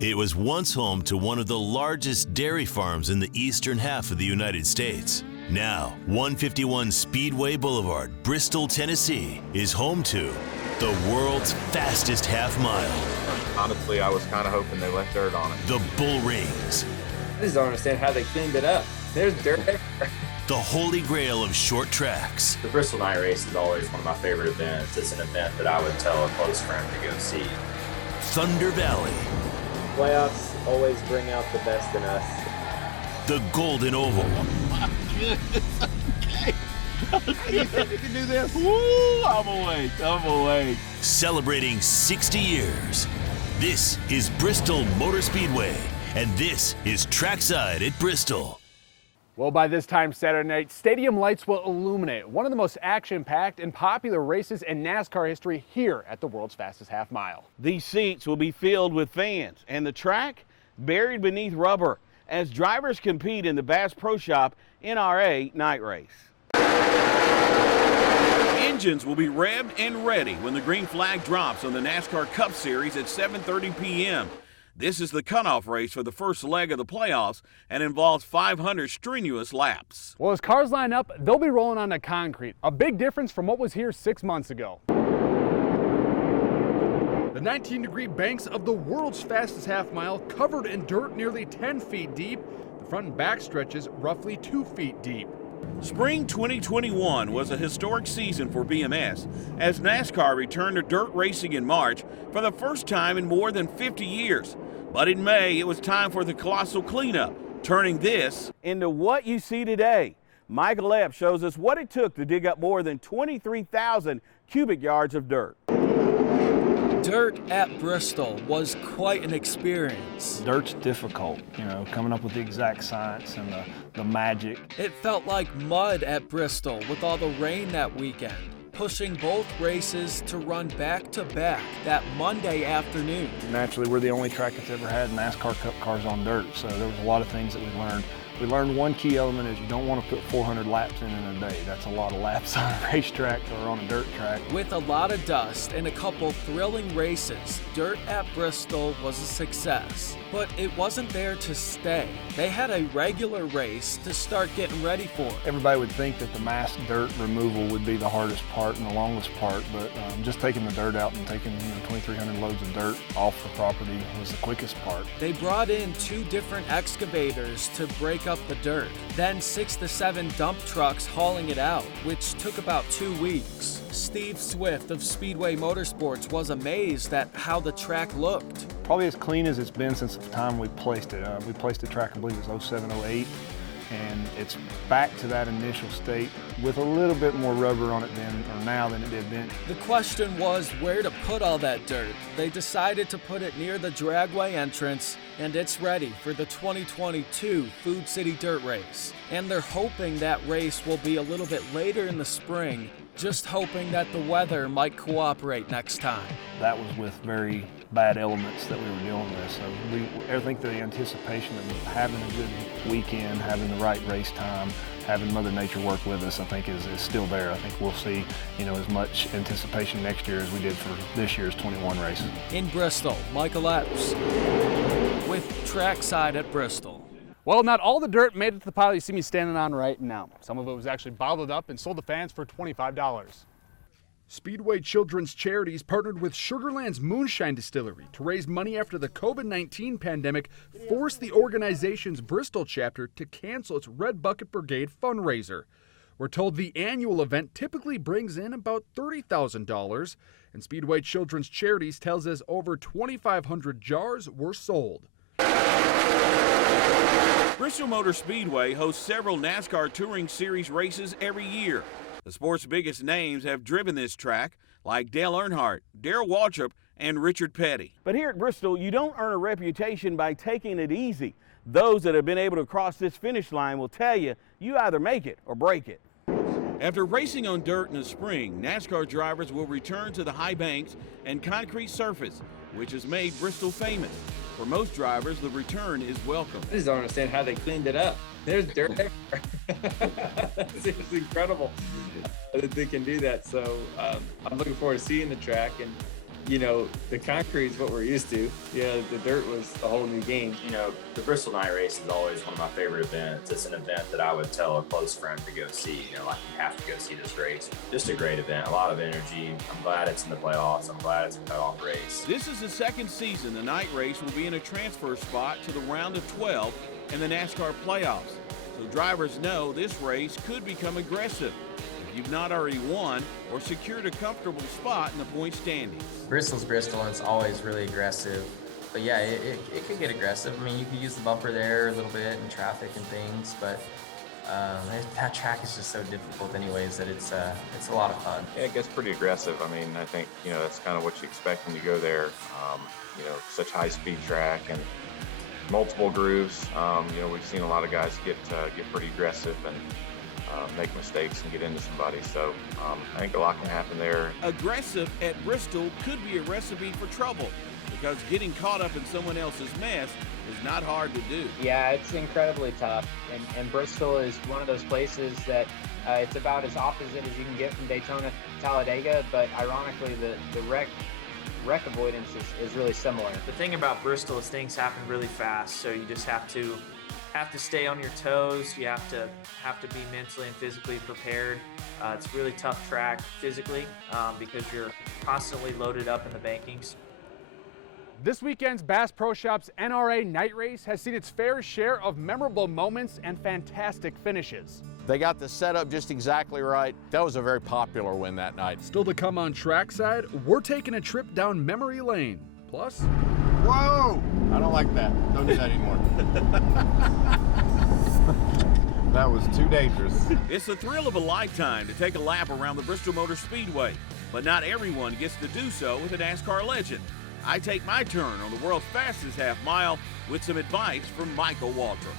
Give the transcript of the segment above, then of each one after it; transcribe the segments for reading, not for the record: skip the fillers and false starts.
It was once home to one of the largest dairy farms in the eastern half of the United States. Now, 151 Speedway Boulevard, Bristol, Tennessee, is home to the world's fastest half mile. Honestly, I was kind of hoping they left dirt on it. The Bull Rings. I just don't understand how they cleaned it up. There's dirt everywhere. The holy grail of short tracks. The Bristol Night Race is always one of my favorite events. It's an event that I would tell a close friend to go see. Thunder Valley. Playoffs always bring out the best in us. The Golden Oval. Oh my goodness. Okay. You think you can do this? Woo! I'm awake. Celebrating 60 years. This is Bristol Motor Speedway, and this is Trackside at Bristol. Well, by this time Saturday night, stadium lights will illuminate one of the most action-packed and popular races in NASCAR history here at the world's fastest half mile. These seats will be filled with fans, and the track buried beneath rubber as drivers compete in the Bass Pro Shop NRA Night Race. Engines will be revved and ready when the green flag drops on the NASCAR Cup Series at 7:30 p.m. This is the cutoff race for the first leg of the playoffs and involves 500 strenuous laps. Well, as cars line up, they'll be rolling on the concrete, a big difference from what was here 6 months ago. The 19-degree banks of the world's fastest half mile, covered in dirt nearly 10 feet deep, the front and back stretches roughly 2 feet deep. Spring 2021 was a historic season for BMS as NASCAR returned to dirt racing in March for the first time in more than 50 years. But in May, it was time for the colossal cleanup, turning this into what you see today. Michael Epps shows us what it took to dig up more than 23,000 cubic yards of dirt. Dirt at Bristol was quite an experience. Dirt's difficult, coming up with the exact science and the magic. It felt like mud at Bristol with all the rain that weekend, pushing both races to run back-to-back that Monday afternoon. Naturally, we're the only track that's ever had NASCAR Cup cars on dirt, so there was a lot of things that we learned. We learned one key element is you don't want to put 400 laps in a day. That's a lot of laps on a racetrack or on a dirt track. With a lot of dust and a couple thrilling races, dirt at Bristol was a success. But it wasn't there to stay. They had a regular race to start getting ready for. Everybody would think that the mass dirt removal would be the hardest part and the longest part, but just taking the dirt out and taking 2,300 loads of dirt off the property was the quickest part. They brought in 2 different excavators to break up the dirt, then 6 to 7 dump trucks hauling it out, which took about 2 weeks. Steve Swift of Speedway Motorsports was amazed at how the track looked. Probably as clean as it's been since the time we placed it. We placed the track, I believe it was 07, 08, and it's back to that initial state with a little bit more rubber on it now than it did then. The question was where to put all that dirt. They decided to put it near the dragway entrance, and it's ready for the 2022 Food City Dirt Race. And they're hoping that race will be a little bit later in the spring, just hoping that the weather might cooperate next time. That was with very bad elements that we were dealing with. So I think the anticipation of having a good weekend, having the right race time, having Mother Nature work with us, I think is still there. I think we'll see, as much anticipation next year as we did for this year's 21 race. In Bristol, Michael Epps with Trackside at Bristol. Well, not all the dirt made it to the pile you see me standing on right now. Some of it was actually bottled up and sold to fans for $25. Speedway Children's Charities partnered with Sugarland's Moonshine Distillery to raise money after the COVID-19 pandemic forced the organization's Bristol chapter to cancel its Red Bucket Brigade fundraiser. We're told the annual event typically brings in about $30,000, and Speedway Children's Charities tells us over 2,500 jars were sold. Bristol Motor Speedway hosts several NASCAR Touring Series races every year. The sport's biggest names have driven this track, like Dale Earnhardt, Darrell Waltrip, and Richard Petty. But here at Bristol, you don't earn a reputation by taking it easy. Those that have been able to cross this finish line will tell you, you either make it or break it. After racing on dirt in the spring, NASCAR drivers will return to the high banks and concrete surface, which has made Bristol famous. For most drivers, the return is welcome. I just don't understand how they cleaned it up. There's dirt everywhere. It's incredible that they can do that. So I'm looking forward to seeing the track and you know, the concrete is what we're used to. Yeah, the dirt was a whole new game. You know, the Bristol Night Race is always one of my favorite events. It's an event that I would tell a close friend to go see. You know, like, you have to go see this race. Just a great event, a lot of energy. I'm glad it's in the playoffs. I'm glad it's a cutoff race. This is the second season the night race will be in a transfer spot to the round of 12 in the NASCAR playoffs. So drivers know this race could become aggressive if you've not already won or secured a comfortable spot in the point standings. Bristol's Bristol, and it's always really aggressive. But yeah, it could get aggressive. I mean, you could use the bumper there a little bit and traffic and things, but that track is just so difficult anyways that it's a lot of fun. Yeah, it gets pretty aggressive. I mean, I think, you know, that's kind of what you expect when you go there. You know, such high-speed track and multiple grooves. You know, we've seen a lot of guys get pretty aggressive and make mistakes and get into somebody. So I think a lot can happen there. Aggressive at Bristol could be a recipe for trouble because getting caught up in someone else's mess is not hard to do. Yeah, it's incredibly tough. And Bristol is one of those places that it's about as opposite as you can get from Daytona to Talladega, but ironically the wreck avoidance is really similar. The thing about Bristol is things happen really fast, so you just have to stay on your toes. You have to be mentally and physically prepared. It's a really tough track physically because you're constantly loaded up in the bankings. This weekend's Bass Pro Shops NRA Night Race has seen its fair share of memorable moments and fantastic finishes. They got the setup just exactly right. That was a very popular win that night. Still to come on Trackside, we're taking a trip down memory lane. Plus, whoa! I don't like that. Don't do that anymore. That was too dangerous. It's the thrill of a lifetime to take a lap around the Bristol Motor Speedway, but not everyone gets to do so with a NASCAR legend. I take my turn on the world's fastest half mile with some advice from Michael Waltrip.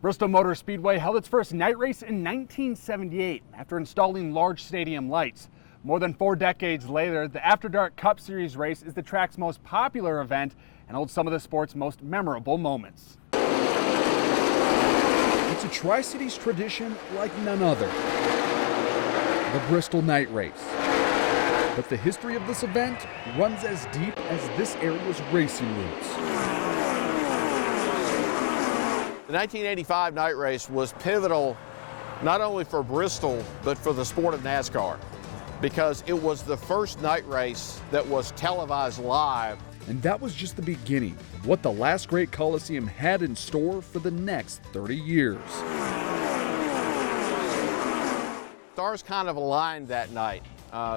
Bristol Motor Speedway held its first night race in 1978 after installing large stadium lights. More than 4 decades later, the After Dark Cup Series race is the track's most popular event and holds some of the sport's most memorable moments. It's a Tri-Cities tradition like none other, the Bristol Night Race. But the history of this event runs as deep as this area's racing roots. The 1985 night race was pivotal not only for Bristol, but for the sport of NASCAR, because it was the first night race that was televised live. And that was just the beginning of what the last great Coliseum had in store for the next 30 years. Stars kind of aligned that night.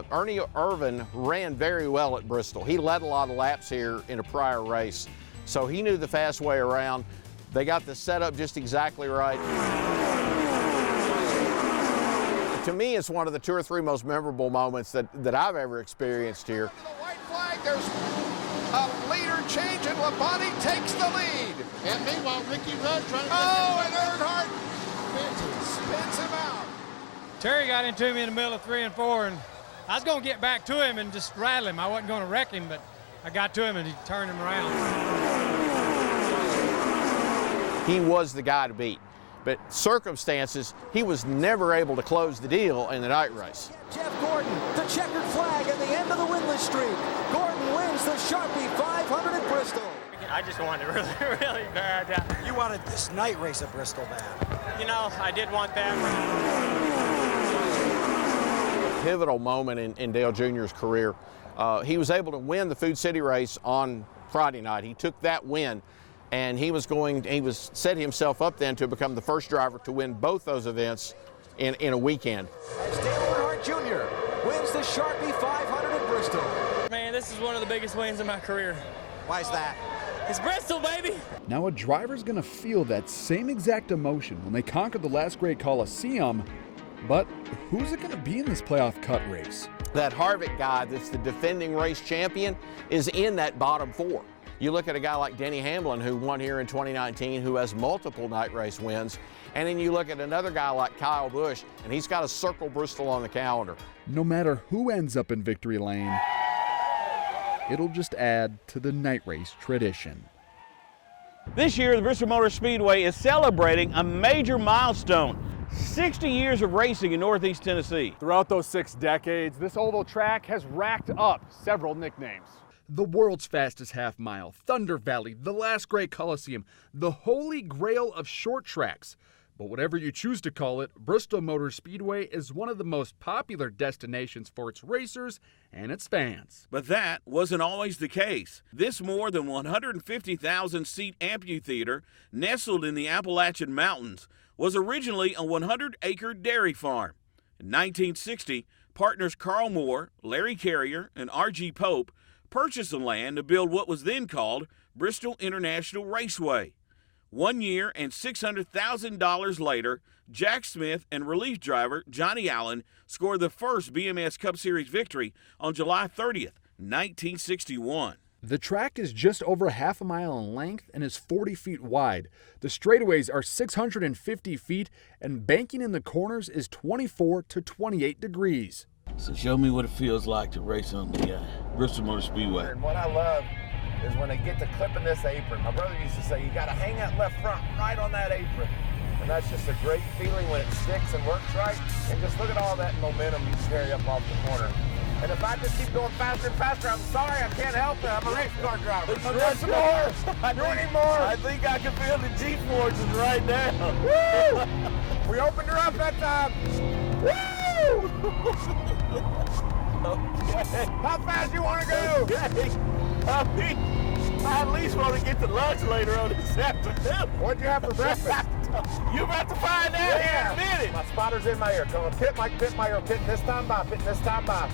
Ernie Irvan ran very well at Bristol. He led a lot of laps here in a prior race, so he knew the fast way around. They got the setup just exactly right. To me, it's one of the 2 or 3 most memorable moments that I've ever experienced here. The white flag, there's a leader change, and Labonte takes the lead. And meanwhile, Ricky Rudd trying to... Oh, and Earnhardt spins him out. Terry got into me in the middle of 3 and 4, and I was going to get back to him and just rattle him. I wasn't going to wreck him, but I got to him and he turned him around. He was the guy to beat. But circumstances, he was never able to close the deal in the night race. Jeff Gordon, the checkered flag at the end of the winless streak. Gordon wins the Sharpie 500 at Bristol. I just wanted it really, really bad. You wanted this night race at Bristol bad. You know, I did want that. A pivotal moment in Dale Jr.'s career. He was able to win the Food City race on Friday night. He took that win, and he was setting himself up then to become the first driver to win both those events in a weekend. As Dale Earnhardt Jr. wins the Sharpie 500 at Bristol. Man, this is one of the biggest wins of my career. Why is that? It's Bristol, baby! Now a driver's gonna feel that same exact emotion when they conquer the last great Coliseum, but who's it gonna be in this playoff cut race? That Harvick guy that's the defending race champion is in that bottom 4. You look at a guy like Denny Hamlin, who won here in 2019, who has multiple night race wins, and then you look at another guy like Kyle Busch, and he's got to circle Bristol on the calendar. No matter who ends up in victory lane, It'll just add to the night race tradition. This year, the Bristol Motor Speedway is celebrating a major milestone, 60 years of racing in Northeast Tennessee. Throughout those 6 decades, this oval track has racked up several nicknames. The world's fastest half mile, Thunder Valley, the last great Coliseum, the holy grail of short tracks. But whatever you choose to call it, Bristol Motor Speedway is one of the most popular destinations for its racers and its fans. But that wasn't always the case. This more than 150,000-seat amphitheater, nestled in the Appalachian Mountains, was originally a 100-acre dairy farm. In 1960, partners Carl Moore, Larry Carrier, and R.G. Pope purchased the land to build what was then called Bristol International Raceway. 1 year and $600,000 later, Jack Smith and relief driver Johnny Allen scored the first BMS Cup Series victory on July 30th, 1961. The track is just over half a mile in length and is 40 feet wide. The straightaways are 650 feet, and banking in the corners is 24 to 28 degrees. So show me what it feels like to race on the Bristol Motor Speedway. And what I love is when they get to clipping this apron. My brother used to say, you got to hang that left front right on that apron. And that's just a great feeling when it sticks and works right. And just look at all that momentum you carry up off the corner. And if I just keep going faster and faster, I'm sorry, I can't help it. I'm a race car driver. Let's more. Do any more. I think I can feel the G-forces right now. Woo! We opened her up that time. Woo! Okay. How fast you want to go? Okay. I at least want to get to lunch later on this afternoon. What'd you have for breakfast? You're about to find out here in a minute. My spotter's in my ear. Come on, pit my ear. Pitting this time by, pitting this time by.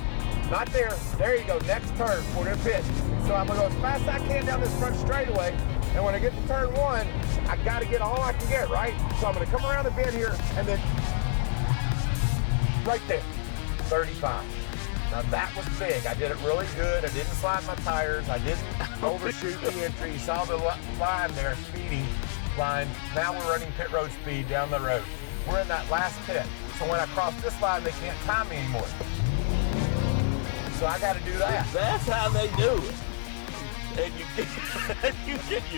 Not there. There you go. Next turn for the pit. So I'm going to go as fast as I can down this front straightaway. And when I get to turn 1, I got to get all I can get, right? So I'm going to come around the bend here and then right there, 35. Now that was big. I did it really good. I didn't slide my tires. I didn't overshoot the entry. You saw the line there, speeding line. Now we're running pit road speed down the road. We're in that last pit. So when I cross this line, they can't time me anymore. So I got to do that. That's how they do it. And you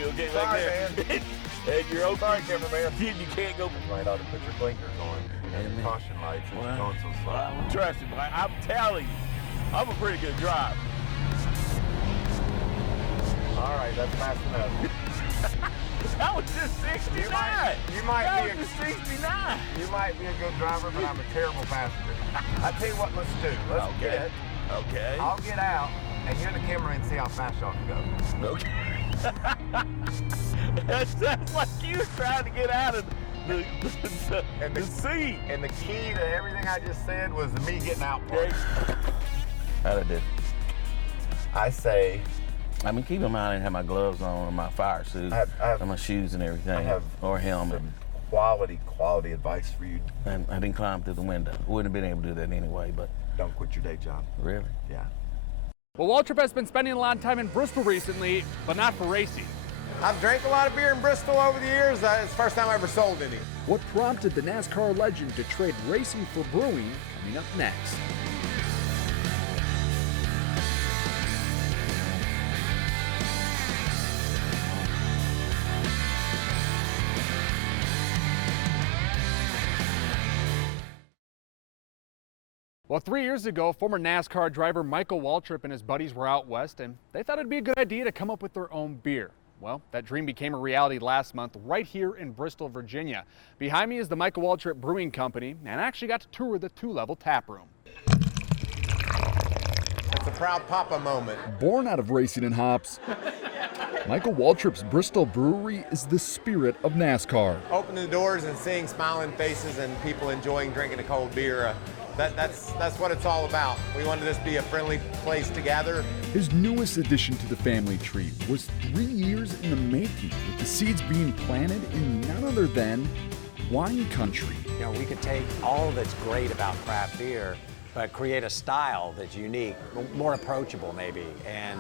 okay Sorry, back there. man. And you're okay. Sorry, cameraman. You can't go. You might ought to put your blinkers on and caution lights and you're going so slow. Trust me, I'm telling you, I'm a pretty good driver. All right, that's fast enough. That was just 69. You might that be was just 69. You might be a good driver, but I'm a terrible passenger. I tell you what, let's do. Let's get. Okay. I'll get out, and you're in the camera and see how fast y'all can go. Okay. That sounds like you trying to get out of the seat. And the key to everything I just said was me getting out part. How'd I do? I say. I mean, keep in mind I didn't have my gloves on or my fire suit and my shoes and everything, or helmet. Quality advice for you. And I didn't climb through the window. Wouldn't have been able to do that anyway, but. Don't quit your day job. Really? Yeah. Well, Waltrip has been spending a lot of time in Bristol recently, but not for racing. I've drank a lot of beer in Bristol over the years. It's the first time I ever sold any. What prompted the NASCAR legend to trade racing for brewing? Coming up next. Well, 3 years ago, former NASCAR driver Michael Waltrip and his buddies were out west, and they thought it'd be a good idea to come up with their own beer. Well, that dream became a reality last month right here in Bristol, Virginia. Behind me is the Michael Waltrip Brewing Company, and I actually got to tour the 2-level tap room. It's a proud papa moment. Born out of racing and hops, Michael Waltrip's Bristol Brewery is the spirit of NASCAR. Opening the doors and seeing smiling faces and people enjoying drinking a cold beer. That's what it's all about. We wanted this to be a friendly place to gather. His newest addition to the family tree was 3 years in the making, with the seeds being planted in none other than wine country. You know, we could take all that's great about craft beer, but create a style that's unique, more approachable maybe, and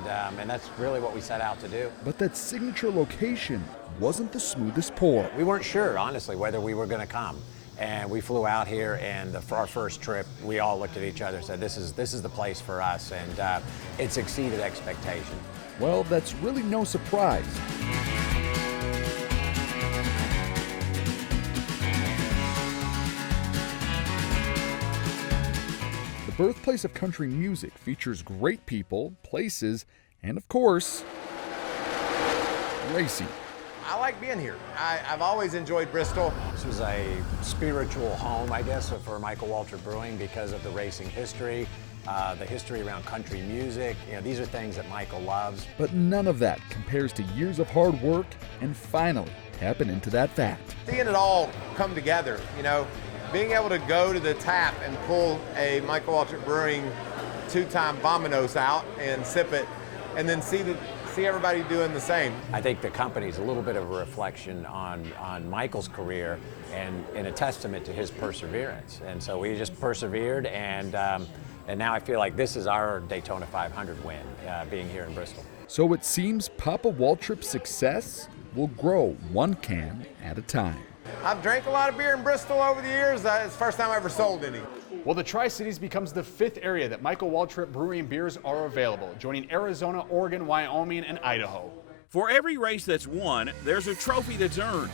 that's really what we set out to do. But that signature location wasn't the smoothest pour. We weren't sure, honestly, whether we were going to come. And we flew out here, and for our first trip, we all looked at each other and said, this is the place for us, and it's exceeded expectation. Well, that's really no surprise. The birthplace of country music features great people, places, and of course, racing. I like being here. I've always enjoyed Bristol. This was a spiritual home, I guess, for Michael Waltrip Brewing because of the racing history, the history around country music. You know, these are things that Michael loves. But none of that compares to years of hard work and finally tapping into that fact. Seeing it all come together, you know, being able to go to the tap and pull a Michael Waltrip Brewing 2-time Vominos out and sip it, and then see everybody doing the same. I think the company's a little bit of a reflection on Michael's career and a testament to his perseverance. And so we just persevered, and now I feel like this is our Daytona 500 win, being here in Bristol. So it seems Papa Waltrip's success will grow one can at a time. I've drank a lot of beer in Bristol over the years. It's the first time I ever sold any. Well, the Tri-Cities becomes the 5th area that Michael Waltrip Brewery and beers are available, joining Arizona, Oregon, Wyoming, and Idaho. For every race that's won, there's a trophy that's earned.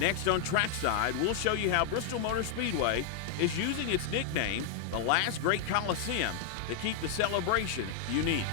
Next on Trackside, we'll show you how Bristol Motor Speedway is using its nickname, the last great Coliseum, to keep the celebration unique.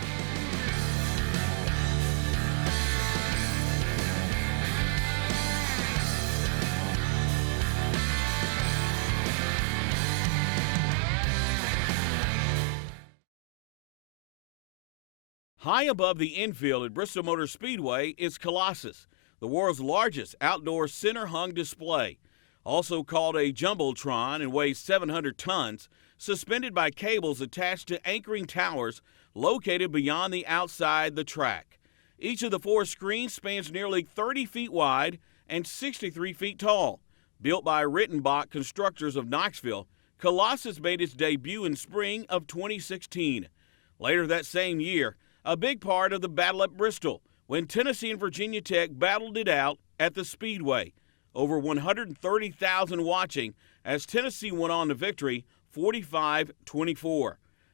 High above the infield at Bristol Motor Speedway is Colossus, the world's largest outdoor center-hung display. Also called a Jumbotron and weighs 700 tons, suspended by cables attached to anchoring towers located beyond the outside the track. Each of the 4 screens spans nearly 30 feet wide and 63 feet tall. Built by Rittenbach Constructors of Knoxville, Colossus made its debut in spring of 2016. Later that same year, a big part of the battle at Bristol, when Tennessee and Virginia Tech battled it out at the Speedway. Over 130,000 watching as Tennessee went on to victory 45-24.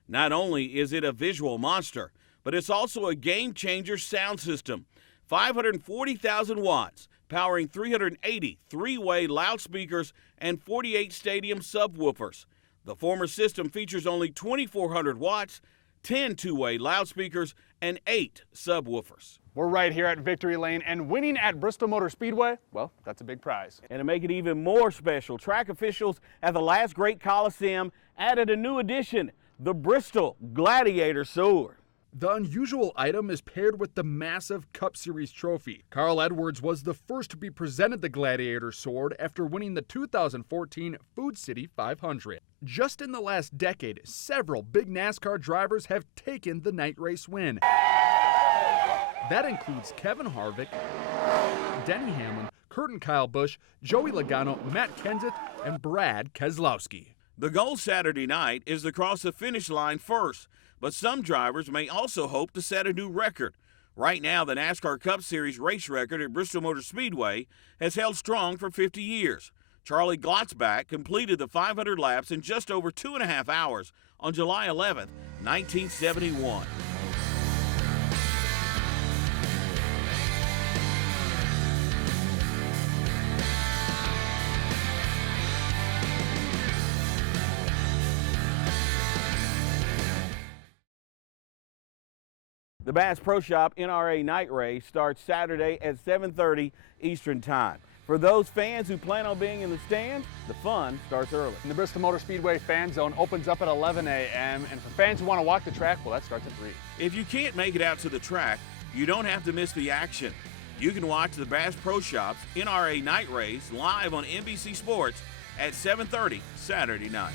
Not only is it a visual monster, but it's also a game-changer sound system. 540,000 watts, powering 380 three-way loudspeakers and 48 stadium subwoofers. The former system features only 2,400 watts, 10 two-way loudspeakers, and 8 subwoofers. We're right here at Victory Lane, and winning at Bristol Motor Speedway, well, that's a big prize. And to make it even more special, track officials at the last great Coliseum added a new addition, the Bristol Gladiator Sword. The unusual item is paired with the massive Cup Series trophy. Carl Edwards was the first to be presented the Gladiator Sword after winning the 2014 Food City 500. Just in the last decade, several big NASCAR drivers have taken the night race win. That includes Kevin Harvick, Denny Hamlin, Kurt and Kyle Busch, Joey Logano, Matt Kenseth, and Brad Keselowski. The goal Saturday night is to cross the finish line first, but some drivers may also hope to set a new record. Right now, the NASCAR Cup Series race record at Bristol Motor Speedway has held strong for 50 years. Charlie Glotzbach completed the 500 laps in just over 2.5 hours on July 11, 1971. The Bass Pro Shop NRA Night Race starts Saturday at 7:30 Eastern Time. For those fans who plan on being in the stands, the fun starts early. And the Bristol Motor Speedway fan zone opens up at 11 a.m. And for fans who want to walk the track, well, that starts at 3. If you can't make it out to the track, you don't have to miss the action. You can watch the Bass Pro Shop's NRA Night Race live on NBC Sports at 7:30 Saturday night.